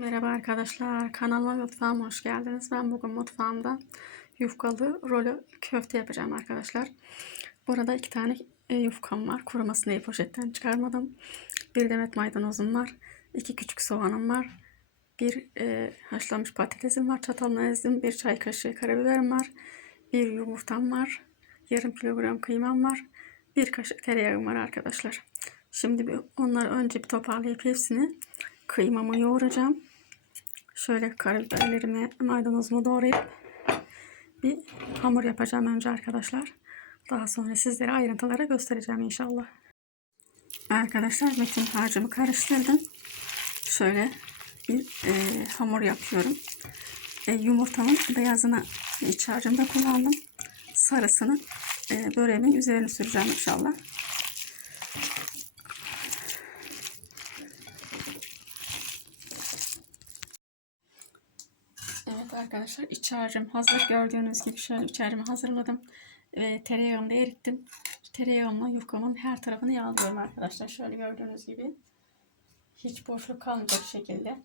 Merhaba arkadaşlar, kanalıma mutfağıma hoş geldiniz. Ben bugün mutfağımda yufkalı rolü köfte yapacağım arkadaşlar. Burada iki tane e, yufkam var. Kurumasını poşetten çıkarmadım. Bir demet maydanozum var. iki küçük soğanım var. Bir e, haşlanmış patatesim var. Çatalla ezdim. Bir çay kaşığı karabiberim var. Bir yumurtam var. Yarım kilogram kıymam var. Bir kaşık tereyağım var arkadaşlar. Şimdi bir onları önce bir toparlayıp hepsini kıymamı yoğuracağım. Şöyle karabiberlerimi, maydanozumu doğrayıp bir hamur yapacağım önce arkadaşlar. Daha sonra sizlere ayrıntılara göstereceğim inşallah. Arkadaşlar bütün harcımı karıştırdım. Şöyle bir e, hamur yapıyorum. E, yumurtamın beyazını iç harcımda kullandım. Sarısını e, böreğimin üzerine süreceğim inşallah. Evet arkadaşlar iç harcım hazır. Gördüğünüz gibi şöyle iç harcımı hazırladım. Ve tereyağını da erittim. Tereyağımla yufkamın her tarafını yağlıyorum arkadaşlar. Şöyle gördüğünüz gibi. Hiç boşluk kalmayacak şekilde.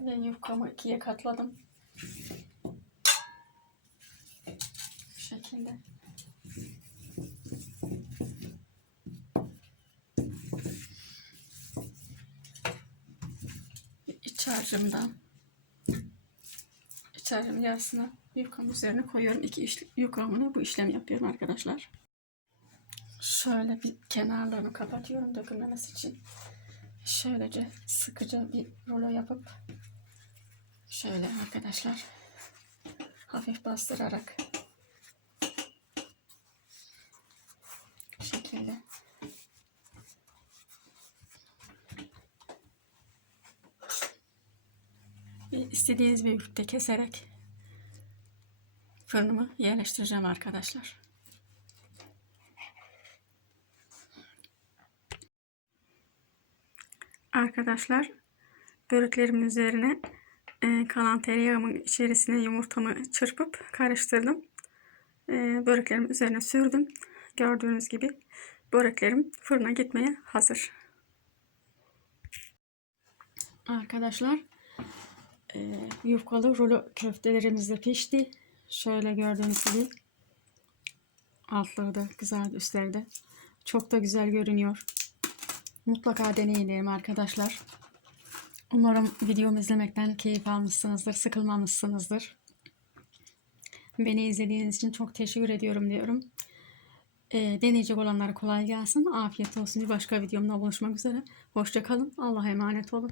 Ve yufkamı ikiye katladım. Bu şekilde. İç harcımın yarısını yufkamın üzerine koyuyorum. İki iş, yufkamını bu işlemi yapıyorum arkadaşlar. Şöyle bir kenarlarını kapatıyorum dökülmemesi için. Şöylece sıkıca bir rulo yapıp şöyle arkadaşlar hafif bastırarak bu şekilde istediğiniz büyüklükte keserek fırınımı yerleştireceğim arkadaşlar. Arkadaşlar böreklerimin üzerine e, kalan tereyağımın içerisine yumurtamı çırpıp karıştırdım. E, böreklerimin üzerine sürdüm. Gördüğünüz gibi böreklerim fırına gitmeye hazır. Arkadaşlar e, yufkalı rulo köftelerimiz de pişti. Şöyle gördüğünüz gibi altları da güzel üstleri de çok da güzel görünüyor. Mutlaka deneyin arkadaşlar. Umarım videomu izlemekten keyif almışsınızdır, sıkılmamışsınızdır. Beni izlediğiniz için çok teşekkür ediyorum diyorum. E, deneyecek olanlara kolay gelsin. Afiyet olsun. Bir başka videomda buluşmak üzere. Hoşçakalın. Allah'a emanet olun.